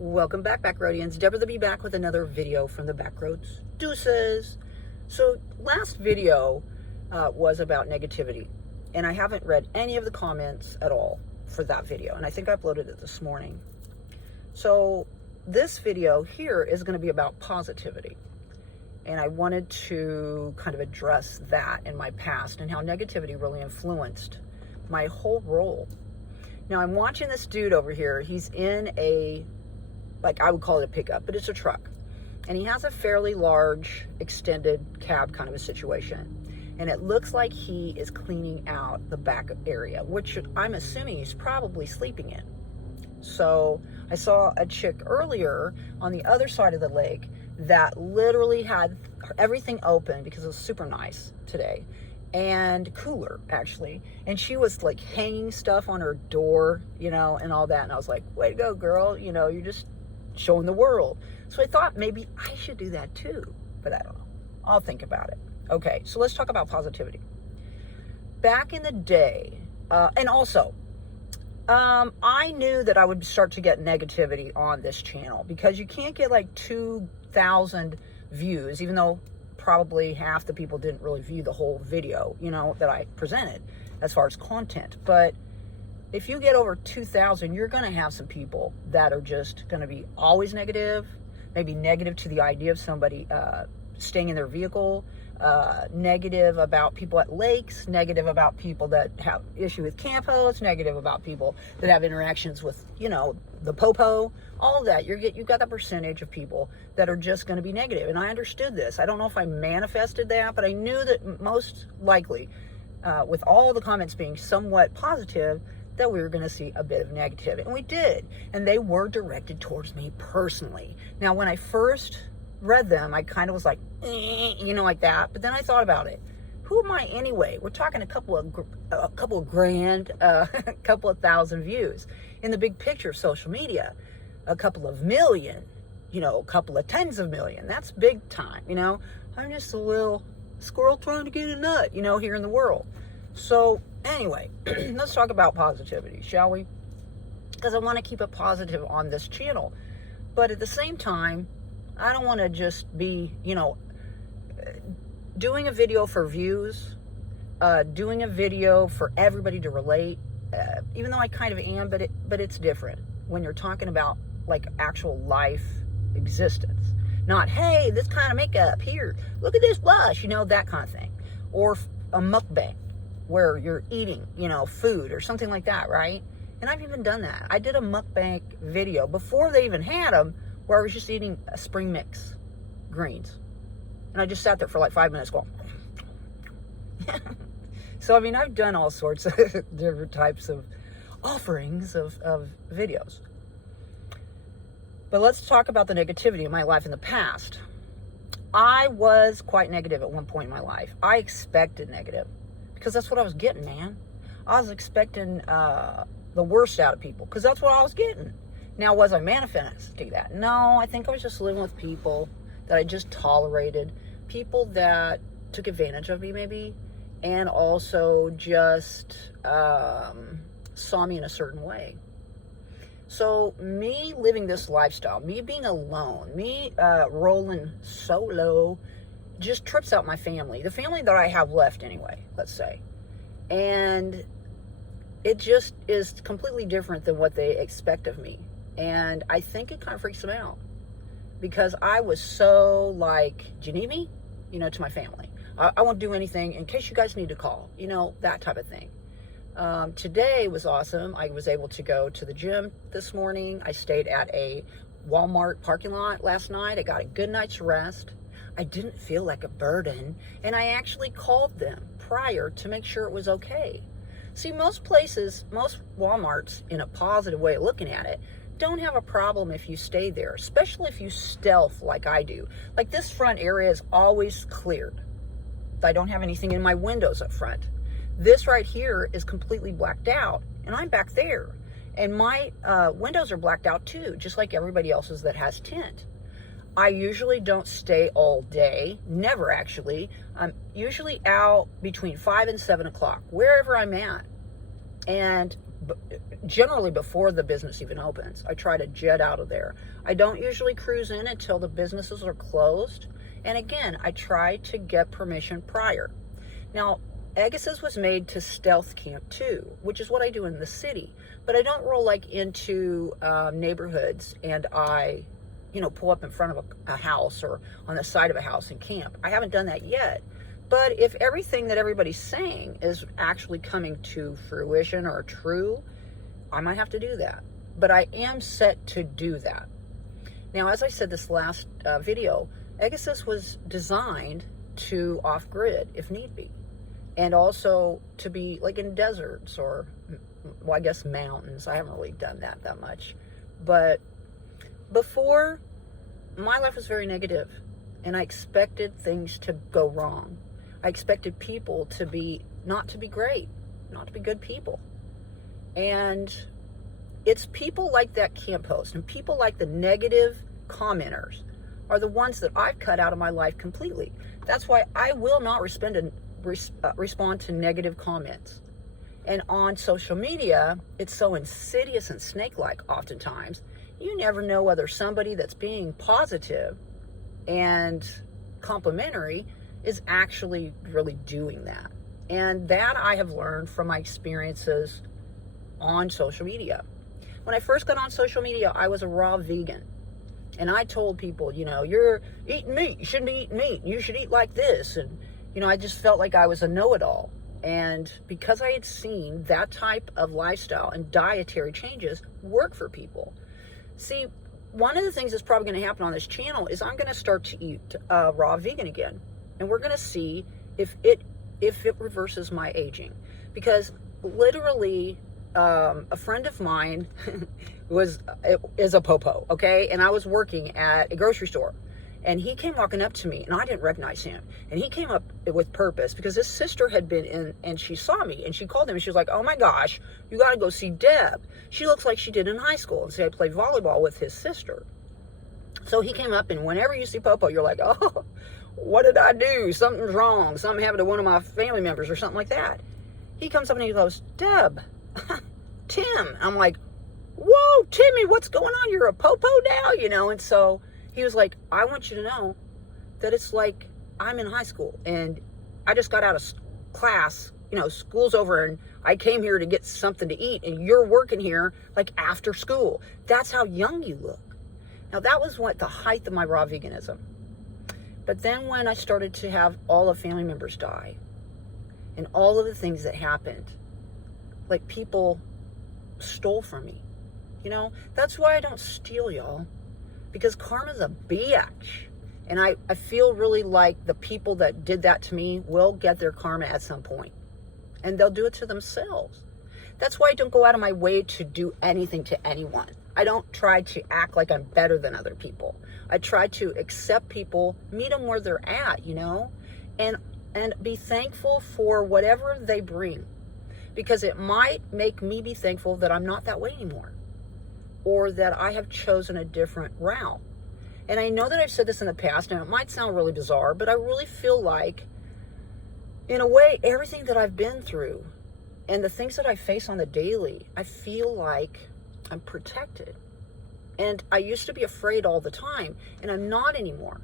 Welcome back, Backroadians. Deborah the Bee back with another video from the Backroads. Deuces. So last video was about negativity, and I haven't read any of the comments at all for that video, and I think I uploaded it this morning. So this video here is going to be about positivity, and I wanted to kind of address that in my past and how negativity really influenced my whole role. Now I'm watching this dude over here. He's in a, like I would call it a pickup, but it's a truck. And he has a fairly large extended cab kind of a situation. And it looks like he is cleaning out the back area, which I'm assuming he's probably sleeping in. So I saw a chick earlier on the other side of the lake that literally had everything open because it was super nice today. And cooler, actually. And she was like hanging stuff on her door, you know, and all that. And I was like, way to go, girl. You know, you're just showing the world. So I thought maybe I should do that too, but I don't know. I'll think about it. Okay, so let's talk about positivity. Back in the day, and also, I knew that I would start to get negativity on this channel because you can't get like 2,000 views, even though probably half the people didn't really view the whole video, you know, that I presented as far as content. But if you get over 2,000, you're going to have some people that are just going to be always negative, maybe negative to the idea of somebody staying in their vehicle, negative about people at lakes, negative about people that have issue with camp hosts, negative about people that have interactions with, you know, the popo, all of that. You've got that percentage of people that are just going to be negative. And I understood this. I don't know if I manifested that, but I knew that most likely, with all the comments being somewhat positive, that we were going to see a bit of negativity. And we did. And they were directed towards me personally. Now, when I first read them, I kind of was like, you know, like that. But then I thought about it. Who am I anyway? We're talking a couple of grand, a couple of thousand views. In the big picture of social media, a couple of million, you know, a couple of tens of million. That's big time, you know. I'm just a little squirrel trying to get a nut, you know, here in the world. So anyway, let's talk about positivity, shall we? Because I want to keep it positive on this channel. But at the same time, I don't want to just be, you know, doing a video for views, doing a video for everybody to relate, even though I kind of am, but it's different when you're talking about like actual life existence. Not, hey, this kind of makeup, here, look at this blush, you know, that kind of thing. Or a mukbang where you're eating, you know, food or something like that, right? And I've even done that. I did a mukbang video before they even had them where I was just eating a spring mix greens. And I just sat there for like 5 minutes going. So, I mean, I've done all sorts of different types of offerings of videos. But let's talk about the negativity in my life in the past. I was quite negative at one point in my life. I expected negative because that's what I was getting, man. I was expecting the worst out of people because that's what I was getting. Now, was I manifesting that? No, I think I was just living with people that I just tolerated, people that took advantage of me maybe, and also just saw me in a certain way. So me living this lifestyle, me being alone, me rolling solo, just trips out my family, the family that I have left anyway, let's say. And it just is completely different than what they expect of me. And I think it kind of freaks them out because I was so like, do you need me? You know, to my family. I won't do anything in case you guys need to call, you know, that type of thing. Today was awesome. I was able to go to the gym this morning. I stayed at a Walmart parking lot last night. I got a good night's rest. I didn't feel like a burden. And I actually called them prior to make sure it was okay. See, most places, most Walmarts, in a positive way of looking at it, don't have a problem if you stay there, especially if you stealth like I do. Like this front area is always cleared. I don't have anything in my windows up front. This right here is completely blacked out, and I'm back there. And my windows are blacked out too, just like everybody else's that has tint. I usually don't stay all day, never actually. I'm usually out between 5 and 7 o'clock, wherever I'm at. And generally before the business even opens. I try to jet out of there. I don't usually cruise in until the businesses are closed. And again, I try to get permission prior. Now, Agassiz was made to stealth camp too, which is what I do in the city. But I don't roll like into neighborhoods and I, pull up in front of a house or on the side of a house and camp. I haven't done that yet. But if everything that everybody's saying is actually coming to fruition or true, I might have to do that. But I am set to do that. Now, as I said this last video, Agassiz was designed to off-grid if need be. And also to be like in deserts or, well, I guess mountains. I haven't really done that much. But before, my life was very negative. And I expected things to go wrong. I expected people not to be great, not to be good people. And it's people like that camp host and people like the negative commenters are the ones that I've cut out of my life completely. That's why I will not respond to negative comments. And on social media, it's so insidious and snake-like oftentimes. You never know whether somebody that's being positive and complimentary is actually really doing that. And that I have learned from my experiences on social media. When I first got on social media, I was a raw vegan. And I told people, you're eating meat. You shouldn't be eating meat. You should eat like this. And, I just felt like I was a know-it-all. And because I had seen that type of lifestyle and dietary changes work for people. See, one of the things that's probably going to happen on this channel is I'm going to start to eat raw vegan again. And we're going to see if it reverses my aging. Because literally, a friend of mine is a popo, okay? And I was working at a grocery store. And he came walking up to me, and I didn't recognize him. And he came up with purpose because his sister had been in, and she saw me, and she called him, and she was like, oh my gosh, you got to go see Deb. She looks like she did in high school. And so I played volleyball with his sister. So he came up, and whenever you see popo, you're like, oh, what did I do? Something's wrong. Something happened to one of my family members or something like that. He comes up and he goes, Deb, Tim. I'm like, whoa, Timmy, what's going on? You're a popo now, And so he was like, I want you to know that it's like I'm in high school and I just got out of class, school's over and I came here to get something to eat and you're working here like after school. That's how young you look. Now that was the height of my raw veganism. But then when I started to have all of family members die and all of the things that happened, like people stole from me, that's why I don't steal, y'all. Because karma's a bitch. And I feel really like the people that did that to me will get their karma at some point. And they'll do it to themselves. That's why I don't go out of my way to do anything to anyone. I don't try to act like I'm better than other people. I try to accept people, meet them where they're at, and be thankful for whatever they bring. Because it might make me be thankful that I'm not that way anymore. Or that I have chosen a different route. And I know that I've said this in the past, and it might sound really bizarre, but I really feel like, in a way, everything that I've been through and the things that I face on the daily, I feel like I'm protected. And I used to be afraid all the time, and I'm not anymore.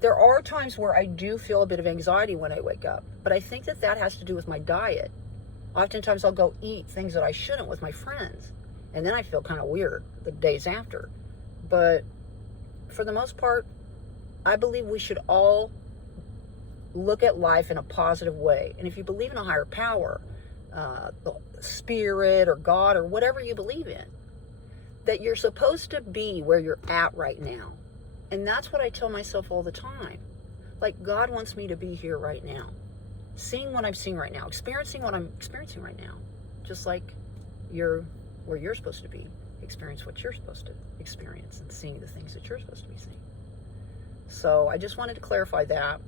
There are times where I do feel a bit of anxiety when I wake up, but I think that has to do with my diet. Oftentimes I'll go eat things that I shouldn't with my friends. And then I feel kind of weird the days after. But for the most part, I believe we should all look at life in a positive way. And if you believe in a higher power, the spirit or God or whatever you believe in, that you're supposed to be where you're at right now. And that's what I tell myself all the time. Like, God wants me to be here right now. Seeing what I'm seeing right now. Experiencing what I'm experiencing right now. Just like you're where you're supposed to be, experience what you're supposed to experience and seeing the things that you're supposed to be seeing. So I just wanted to clarify that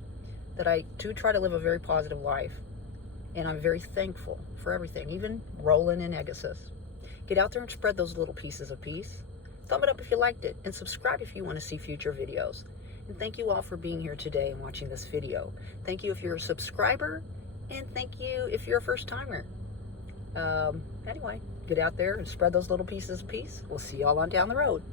I do try to live a very positive life, and I'm very thankful for everything, even rolling in Agassiz. Get out there and spread those little pieces of peace. Thumb it up if you liked it, and subscribe if you want to see future videos. And thank you all for being here today and watching this video. Thank you if you're a subscriber, and thank you if you're a first timer. Anyway, get out there and spread those little pieces of peace. We'll see y'all on down the road.